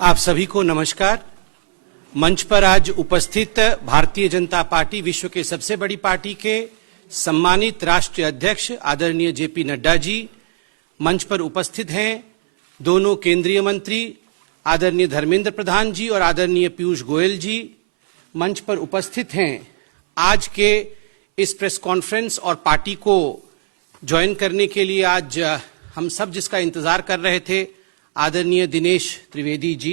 आप सभी को नमस्कार। मंच पर आज उपस्थित भारतीय जनता पार्टी विश्व के सबसे बड़ी पार्टी के सम्मानित राष्ट्रीय अध्यक्ष आदरणीय जेपी नड्डा जी, मंच पर उपस्थित हैं दोनों केंद्रीय मंत्री आदरणीय धर्मेंद्र प्रधान जी और आदरणीय पीयूष गोयल जी, मंच पर उपस्थित हैं आज के इस प्रेस कॉन्फ्रेंस और पार्टी को ज्वाइन करने के लिए आज हम सब जिसका इंतजार कर रहे थे, आदरणीय दिनेश त्रिवेदी जी।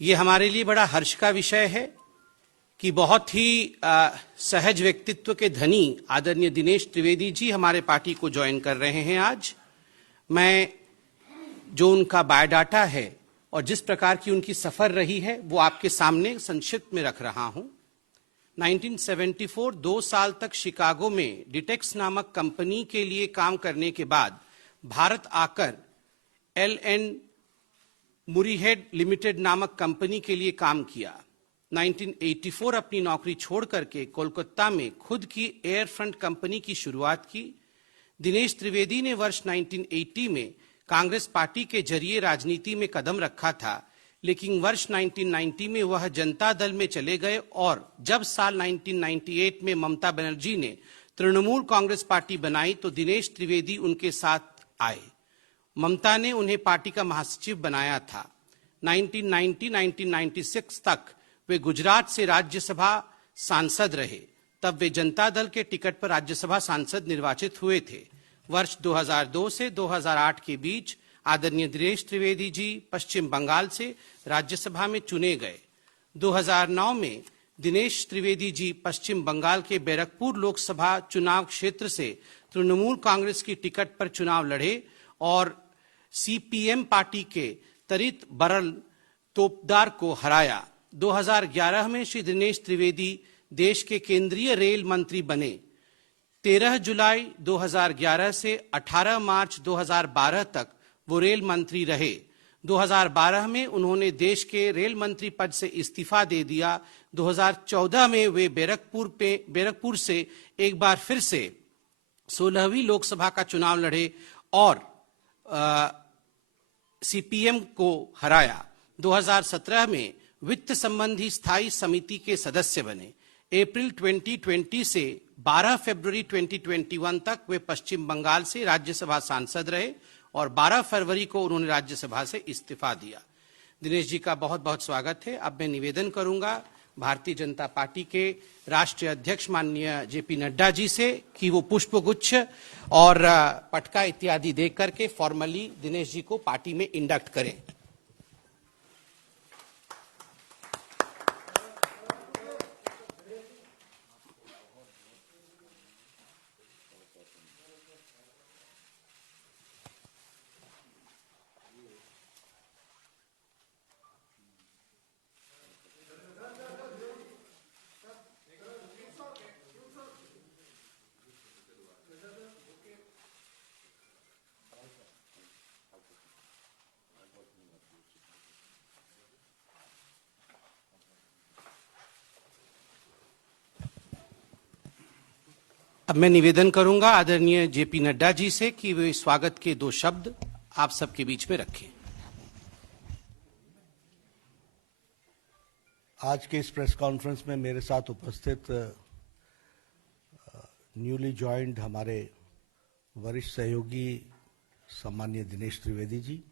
ये हमारे लिए बड़ा हर्ष का विषय है कि बहुत ही सहज व्यक्तित्व के धनी आदरणीय दिनेश त्रिवेदी जी हमारे पार्टी को ज्वाइन कर रहे हैं आज। मैं जो उनका बायोडाटा है और जिस प्रकार की उनकी सफर रही है वो आपके सामने संक्षिप्त में रख रहा हूं। 1974 2 साल तक शिकागो में डिटेक्स नामक कंपनी के लिए काम करने के बाद भारत आकर L&N मुरीहेड लिमिटेड नामक कंपनी के लिए काम किया। 1984 अपनी नौकरी छोड़ करके कोलकाता में खुद की एयर फ्रंट कंपनी की शुरुआत की। दिनेश त्रिवेदी ने वर्ष 1980 में कांग्रेस पार्टी के जरिए राजनीति में कदम रखा था, लेकिन वर्ष 1990 में वह जनता दल में चले गए और जब साल 1998 में ममता बनर्जी ने तृणमूल कांग्रेस पार्टी बनाई तो दिनेश त्रिवेदी उनके साथ आए। ममता ने उन्हें पार्टी का महासचिव बनाया था। 1990-1996 तक वे गुजरात से राज्यसभा सांसद रहे, तब वे जनता दल के टिकट पर राज्यसभा सांसद निर्वाचित हुए थे। वर्ष 2002 से 2008 के बीच आदरणीय दिनेश त्रिवेदी जी पश्चिम बंगाल से राज्यसभा में चुने गए। 2009 में दिनेश त्रिवेदी जी पश्चिम बंगाल के बैरकपुर लोकसभा चुनाव क्षेत्र से तृणमूल कांग्रेस की टिकट पर चुनाव लड़े और सीपीएम पार्टी के तरित बरल तोपदार को हराया। 2011 में श्री दिनेश त्रिवेदी देश के केंद्रीय रेल मंत्री बने। 13 जुलाई 2011 से 18 मार्च 2012 तक वो रेल मंत्री रहे। 2012 में उन्होंने देश के रेल मंत्री पद से इस्तीफा दे दिया। 2014 में वे बैरकपुर से एक बार फिर से 16वीं लोकसभा का चुनाव लड़े और सीपीएम को हराया। 2017 में वित्त संबंधी स्थायी समिति के सदस्य बने। अप्रैल 2020 से 12 फरवरी 2021 तक वे पश्चिम बंगाल से राज्यसभा सांसद रहे और 12 फरवरी को उन्होंने राज्यसभा से इस्तीफा दिया। दिनेश जी का बहुत बहुत स्वागत है। अब मैं निवेदन करूंगा भारतीय जनता पार्टी के राष्ट्रीय अध्यक्ष माननीय जेपी नड्डा जी से कि वो पुष्पगुच्छ और पटका इत्यादि दे करके फॉर्मली दिनेश जी को पार्टी में इंडक्ट करें। अब मैं निवेदन करूंगा आदरणीय जेपी नड्डा जी से कि वे स्वागत के 2 शब्द आप सबके बीच में रखें। आज के इस प्रेस कॉन्फ्रेंस में मेरे साथ उपस्थित न्यूली ज्वाइंड हमारे वरिष्ठ सहयोगी सम्माननीय दिनेश त्रिवेदी जी,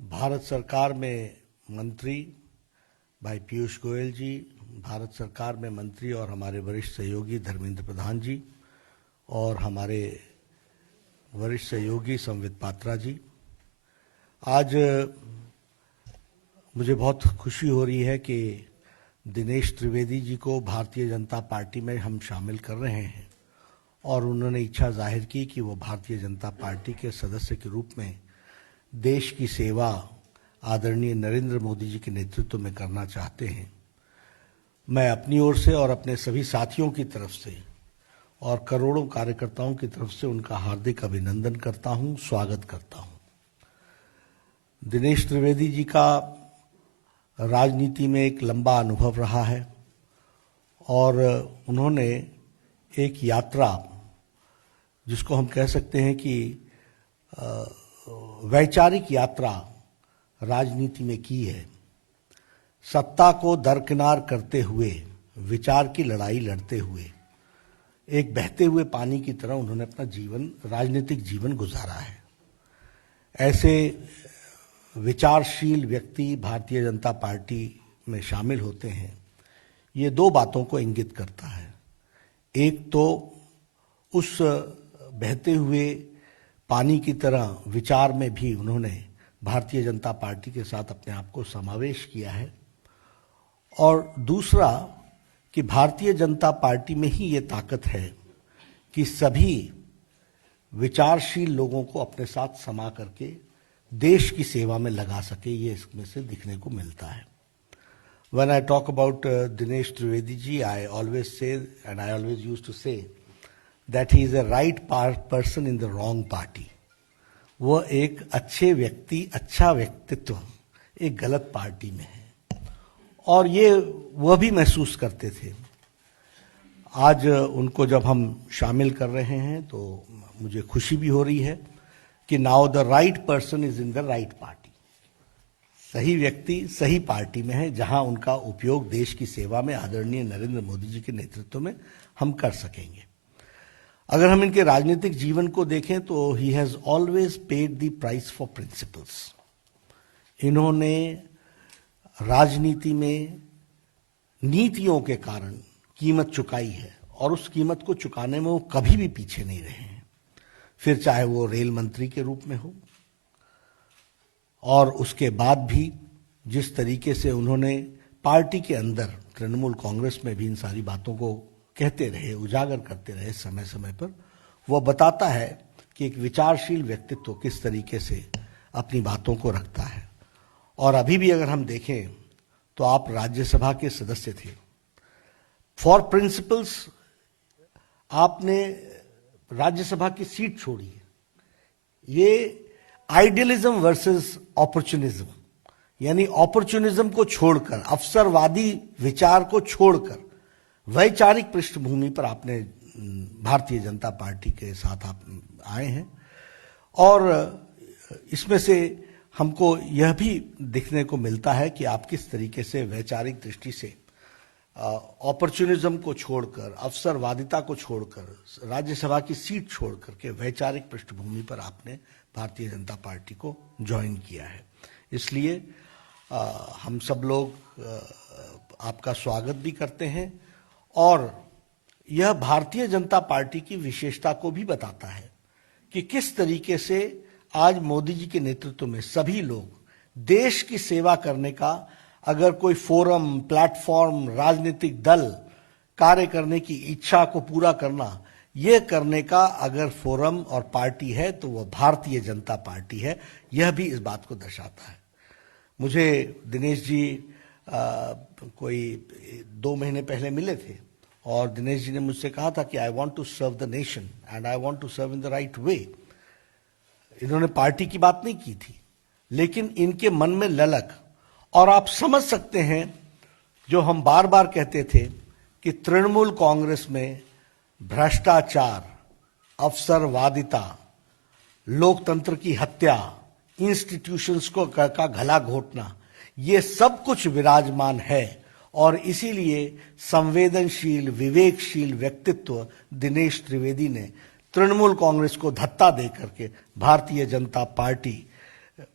भारत सरकार में मंत्री भाई पीयूष गोयल जी, भारत सरकार में मंत्री और हमारे वरिष्ठ सहयोगी धर्मेंद्र प्रधान जी और हमारे वरिष्ठ सहयोगी संवित पात्रा जी। आज मुझे बहुत खुशी हो रही है कि दिनेश त्रिवेदी जी को भारतीय जनता पार्टी में हम शामिल कर रहे हैं और उन्होंने इच्छा जाहिर की कि वो भारतीय जनता पार्टी के सदस्य के रूप में देश की सेवा आदरणीय नरेंद्र मोदी जी के नेतृत्व में करना चाहते हैं। मैं अपनी ओर से और अपने सभी साथियों की तरफ से और करोड़ों कार्यकर्ताओं की तरफ से उनका हार्दिक अभिनंदन करता हूं, स्वागत करता हूं। दिनेश त्रिवेदी जी का राजनीति में एक लंबा अनुभव रहा है और उन्होंने एक यात्रा जिसको हम कह सकते हैं कि वैचारिक यात्रा राजनीति में की है। सत्ता को दरकिनार करते हुए, विचार की लड़ाई लड़ते हुए, एक बहते हुए पानी की तरह उन्होंने अपना जीवन, राजनीतिक जीवन गुजारा है। ऐसे विचारशील व्यक्ति भारतीय जनता पार्टी में शामिल होते हैं, ये दो बातों को इंगित करता है। एक तो उस बहते हुए पानी की तरह विचार में भी उन्होंने भारतीय जनता पार्टी के साथ अपने आप को समावेश किया है, और दूसरा कि भारतीय जनता पार्टी में ही ये ताकत है कि सभी विचारशील लोगों को अपने साथ समा करके देश की सेवा में लगा सके, ये इसमें से दिखने को मिलता है। When I talk about Dinesh Trivedi ji, I always say, and I always used to say, that he is a right person in the wrong party. वह एक अच्छे व्यक्ति, अच्छा व्यक्तित्व एक गलत पार्टी में है, और ये वह भी महसूस करते थे। आज उनको जब हम शामिल कर रहे हैं तो मुझे खुशी भी हो रही है कि now the right person is in the right party. सही व्यक्ति सही पार्टी में है, जहां उनका उपयोग देश की सेवा में आदरणीय नरेंद्र मोदी जी के नेतृत्व में हम कर सकेंगे। अगर हम इनके राजनीतिक जीवन को देखें तो he has always paid the price for principles. इन्होंने राजनीति में नीतियों के कारण कीमत चुकाई है, और उस कीमत को चुकाने में वो कभी भी पीछे नहीं रहे हैं। फिर चाहे वो रेल मंत्री के रूप में हो, और उसके बाद भी जिस तरीके से उन्होंने पार्टी के अंदर तृणमूल कांग्रेस में भी इन सारी बातों को कहते रहे, उजागर करते रहे समय समय पर, वह बताता है कि एक विचारशील व्यक्तित्व किस तरीके से अपनी बातों को रखता है। और अभी भी अगर हम देखें तो आप राज्यसभा के सदस्य थे। फॉर प्रिंसिपल्स आपने राज्यसभा की सीट छोड़ी। ये आइडियलिज्म वर्सेस अपॉर्चुनिज्म, यानी अपॉर्चुनिज्म को छोड़कर, अवसरवादी विचार को छोड़कर वैचारिक पृष्ठभूमि पर आपने भारतीय जनता पार्टी के साथ आप आए हैं। और इसमें से हमको यह भी दिखने को मिलता है कि आप किस तरीके से वैचारिक दृष्टि से अपॉर्चुनिज्म को छोड़कर, अवसरवादिता को छोड़कर, राज्यसभा की सीट छोड़कर के वैचारिक पृष्ठभूमि पर आपने भारतीय जनता पार्टी को ज्वाइन किया है। इसलिए हम सब लोग आपका स्वागत भी करते हैं, और यह भारतीय जनता पार्टी की विशेषता को भी बताता है कि किस तरीके से आज मोदी जी के नेतृत्व में सभी लोग देश की सेवा करने का, अगर कोई फोरम, प्लेटफॉर्म, राजनीतिक दल कार्य करने की इच्छा को पूरा करना, ये करने का अगर फोरम और पार्टी है तो वह भारतीय जनता पार्टी है। यह भी इस बात को दर्शाता है। मुझे दिनेश जी कोई 2 महीने पहले मिले थे, और दिनेश जी ने मुझसे कहा था कि I want to serve the nation and I want to serve in the right way. इन्होंने पार्टी की बात नहीं की थी, लेकिन इनके मन में ललक, और आप समझ सकते हैं जो हम बार बार कहते थे कि तृणमूल कांग्रेस में भ्रष्टाचार, अवसरवादिता, लोकतंत्र की हत्या, इंस्टीट्यूशंस को का गला घोटना, ये सब कुछ विराजमान है। और इसीलिए संवेदनशील, विवेकशील व्यक्तित्व दिनेश त्रिवेदी ने तृणमूल कांग्रेस को धत्ता दे करके भारतीय जनता पार्टी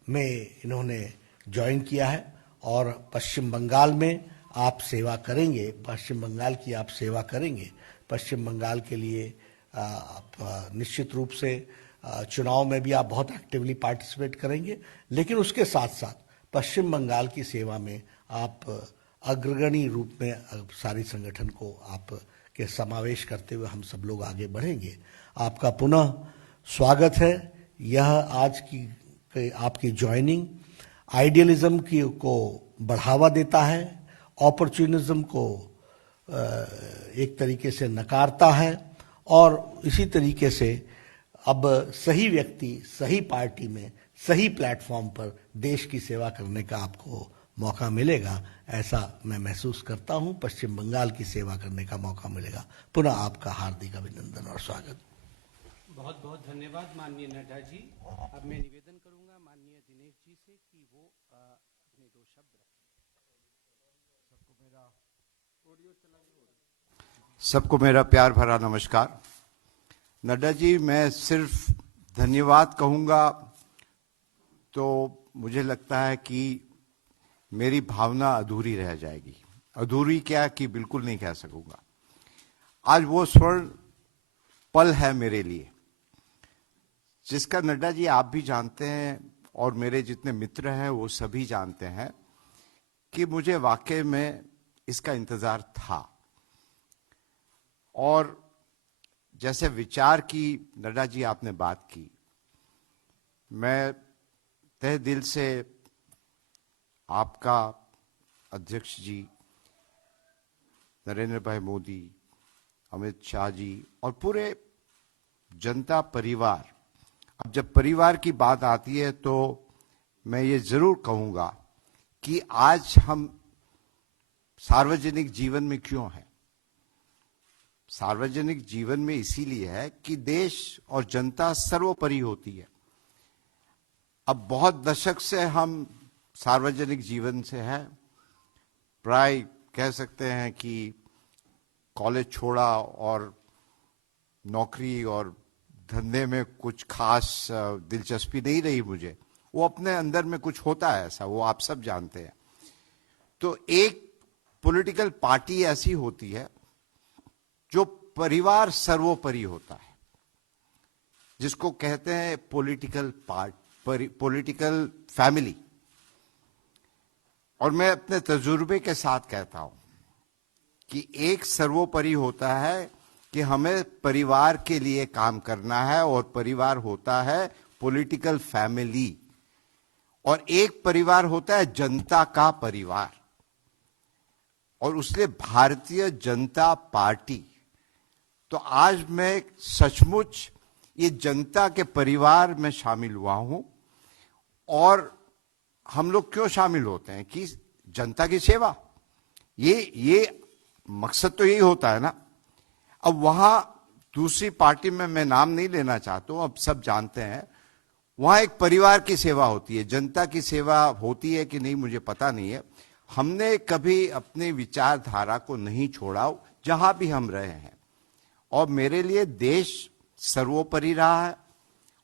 में इन्होंने ज्वाइन किया है। और पश्चिम बंगाल में आप सेवा करेंगे, पश्चिम बंगाल की आप सेवा करेंगे। पश्चिम बंगाल के लिए आप निश्चित रूप से चुनाव में भी आप बहुत एक्टिवली पार्टिसिपेट करेंगे, लेकिन उसके साथ साथ पश्चिम बंगाल की सेवा में आप अग्रगणी रूप में सारी संगठन को आप के समावेश करते हुए हम सब लोग आगे बढ़ेंगे। आपका पुनः स्वागत है। यह आज की आपकी ज्वाइनिंग आइडियलिज्म की को बढ़ावा देता है, अपॉर्चुनिज्म को एक तरीके से नकारता है, और इसी तरीके से अब सही व्यक्ति सही पार्टी में सही प्लेटफॉर्म पर देश की सेवा करने का आपको मौका मिलेगा, ऐसा मैं महसूस करता हूं। पश्चिम बंगाल की सेवा करने का मौका मिलेगा। पुनः आपका हार्दिक अभिनंदन और स्वागत। बहुत बहुत धन्यवाद माननीय नड्डा जी। अब मैं निवेदन करूंगा माननीय दिनेश जी से कि वो सबको मेरा प्यार भरा नमस्कार। नड्डा जी, मैं सिर्फ धन्यवाद कहूंगा तो मुझे लगता है कि मेरी भावना अधूरी रह जाएगी। अधूरी क्या कि बिल्कुल नहीं कह सकूंगा। आज वो स्वर्ण पल है मेरे लिए जिसका नड्डा जी आप भी जानते हैं और मेरे जितने मित्र हैं वो सभी जानते हैं कि मुझे वाकई में इसका इंतजार था। और जैसे विचार की नड्डा जी आपने बात की, मैं तहे दिल से आपका अध्यक्ष जी नरेंद्र भाई मोदी, अमित शाह जी और पूरे जनता परिवार, अब जब परिवार की बात आती है तो मैं ये जरूर कहूंगा कि आज हम सार्वजनिक जीवन में क्यों हैं। सार्वजनिक जीवन में इसीलिए है कि देश और जनता सर्वोपरि होती है। अब बहुत दशक से हम सार्वजनिक जीवन से हैं, प्राय कह सकते हैं कि कॉलेज छोड़ा और नौकरी और धंधे में कुछ खास दिलचस्पी नहीं रही मुझे। वो अपने अंदर में कुछ होता है ऐसा, वो आप सब जानते हैं। तो एक पॉलिटिकल पार्टी ऐसी होती है जो परिवार सर्वोपरि होता है, जिसको कहते हैं पॉलिटिकल फैमिली। और मैं अपने तजुर्बे के साथ कहता हूं कि एक सर्वोपरि होता है कि हमें परिवार के लिए काम करना है और परिवार होता है पॉलिटिकल फैमिली, और एक परिवार होता है जनता का परिवार। और उसलिए भारतीय जनता पार्टी, तो आज मैं सचमुच ये जनता के परिवार में शामिल हुआ हूं। और हम लोग क्यों शामिल होते हैं कि जनता की सेवा, ये मकसद तो यही होता है ना। अब वहां दूसरी पार्टी में मैं नाम नहीं लेना चाहता हूं, अब सब जानते हैं, वहां एक परिवार की सेवा होती है। जनता की सेवा होती है कि नहीं मुझे पता नहीं है। हमने कभी अपनी विचारधारा को नहीं छोड़ा जहां भी हम रहे हैं, और मेरे लिए देश सर्वोपरि रहा है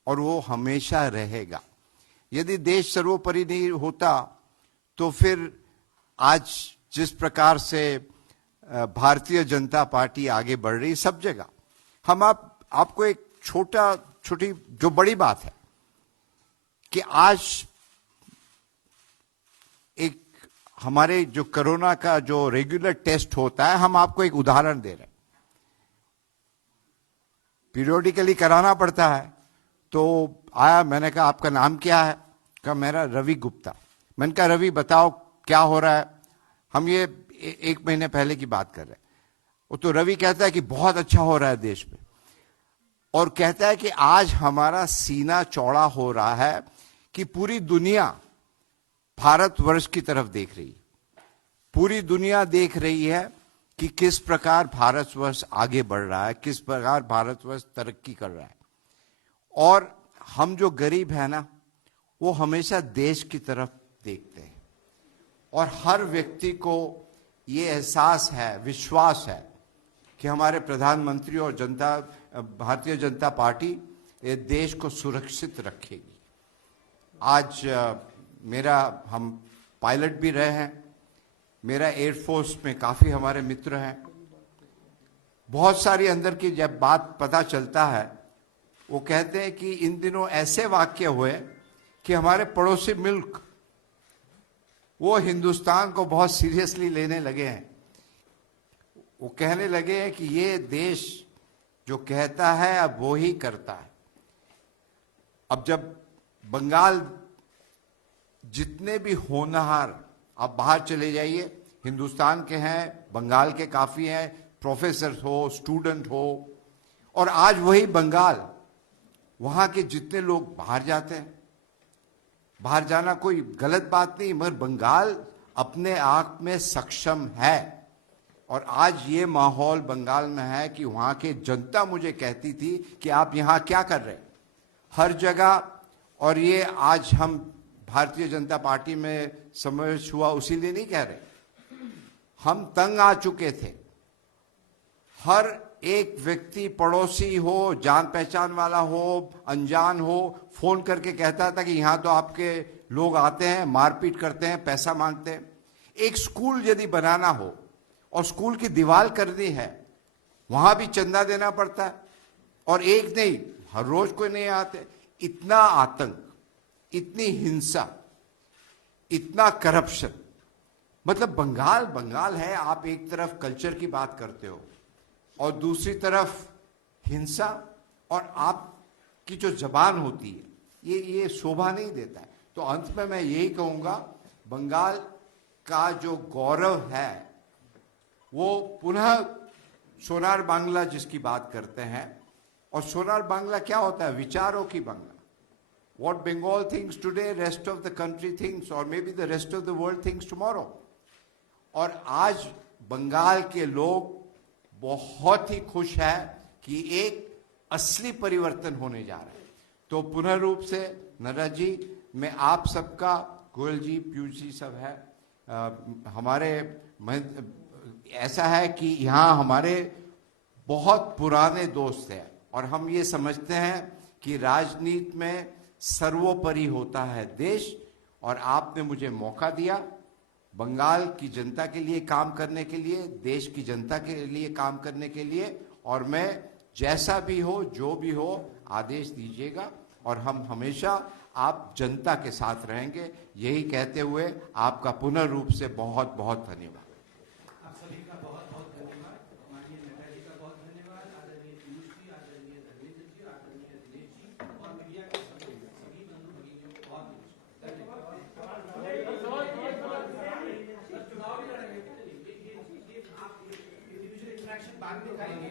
और वो हमेशा रहेगा। यदि देश सर्वोपरि नहीं होता तो फिर आज जिस प्रकार से भारतीय जनता पार्टी आगे बढ़ रही सब जगह, हम आपको एक छोटी जो बड़ी बात है कि आज एक हमारे जो कोरोना का जो रेगुलर टेस्ट होता है, हम आपको एक उदाहरण दे रहे हैं। पीरियोडिकली कराना पड़ता है, तो आया, मैंने कहा आपका नाम क्या है? कहा मेरा रवि गुप्ता। मैंने कहा रवि बताओ क्या हो रहा है। हम ये 1 महीने पहले की बात कर रहे हैं। वो तो रवि कहता है कि बहुत अच्छा हो रहा है देश में, और कहता है कि आज हमारा सीना चौड़ा हो रहा है कि पूरी दुनिया भारतवर्ष की तरफ देख रही है। पूरी दुनिया देख रही है कि किस प्रकार भारतवर्ष आगे बढ़ रहा है, किस प्रकार भारतवर्ष तरक्की कर रहा है। और हम जो गरीब है ना, वो हमेशा देश की तरफ देखते हैं। और हर व्यक्ति को ये एहसास है, विश्वास है कि हमारे प्रधानमंत्री और भारतीय जनता पार्टी ये देश को सुरक्षित रखेगी। आज हम पायलट भी रहे हैं, मेरा एयरफोर्स में काफी हमारे मित्र हैं। बहुत सारी अंदर की जब बात पता चलता है, वो कहते हैं कि इन दिनों ऐसे वाक्य हुए कि हमारे पड़ोसी मुल्क वो हिंदुस्तान को बहुत सीरियसली लेने लगे हैं। वो कहने लगे हैं कि ये देश जो कहता है अब वो ही करता है। अब जब बंगाल जितने भी होनहार, आप बाहर चले जाइए, हिंदुस्तान के हैं, बंगाल के काफी हैं, प्रोफेसर हो, स्टूडेंट हो, और आज वही बंगाल, वहां के जितने लोग बाहर जाते हैं, बाहर जाना कोई गलत बात नहीं, मगर बंगाल अपने आप में सक्षम है। और आज ये माहौल बंगाल में है कि वहां की जनता मुझे कहती थी कि आप यहां क्या कर रहे हैं, हर जगह। और ये आज हम भारतीय जनता पार्टी में समावेश हुआ उसी लिए नहीं कह रहे, हम तंग आ चुके थे। हर एक व्यक्ति, पड़ोसी हो, जान पहचान वाला हो, अनजान हो, फोन करके कहता था कि यहां तो आपके लोग आते हैं, मारपीट करते हैं, पैसा मांगते हैं। एक स्कूल यदि बनाना हो और स्कूल की दीवार करनी है, वहां भी चंदा देना पड़ता है, और एक नहीं, हर रोज कोई नहीं आते। इतना आतंक, इतनी हिंसा, इतना करप्शन, मतलब बंगाल बंगाल है। आप एक तरफ कल्चर की बात करते हो और दूसरी तरफ हिंसा, और आपकी जो जबान होती है ये शोभा नहीं देता है। तो अंत में मैं यही कहूंगा, बंगाल का जो गौरव है वो पुनः सोनार बांग्ला जिसकी बात करते हैं, और सोनार बांग्ला क्या होता है? विचारों की Bangla. What Bengal thinks today, rest of the country thinks, or maybe the rest of the world thinks tomorrow. और आज बंगाल के लोग बहुत ही खुश है कि एक असली परिवर्तन होने जा रहा है। तो पुनः रूप से नड्डा जी, मैं आप सबका, गोयल जी, पीयूष जी सब है, हमारे ऐसा है कि यहाँ हमारे बहुत पुराने दोस्त हैं, और हम ये समझते हैं कि राजनीति में सर्वोपरि होता है देश। और आपने मुझे मौका दिया बंगाल की जनता के लिए काम करने के लिए, देश की जनता के लिए काम करने के लिए, और मैं जैसा भी हो, जो भी हो, आदेश दीजिएगा, और हम हमेशा आप जनता के साथ रहेंगे। यही कहते हुए आपका पुनः रूप से बहुत बहुत धन्यवाद। आप सभी का बहुत बहुत धन्यवाद। माननीय नड्डा जी का बहुत धन्यवाद, आदरणीय पीयूष जी, आदरणीय धर्मेंद्र जी, आदरणीय दिनेश जी, और मीडिया के सभी बंधु भगिनियों को बहुत धन्यवाद। इंडिविजुअल इंटरेक्शन बाद में करेंगे।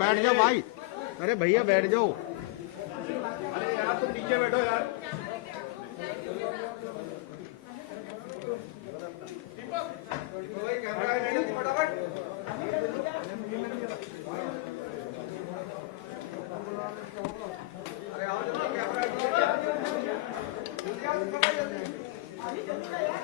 बैठ जाओ भाई, अरे भैया बैठ जाओ। अरे यार तुम नीचे बैठो यार। अरे आओ, कैमरा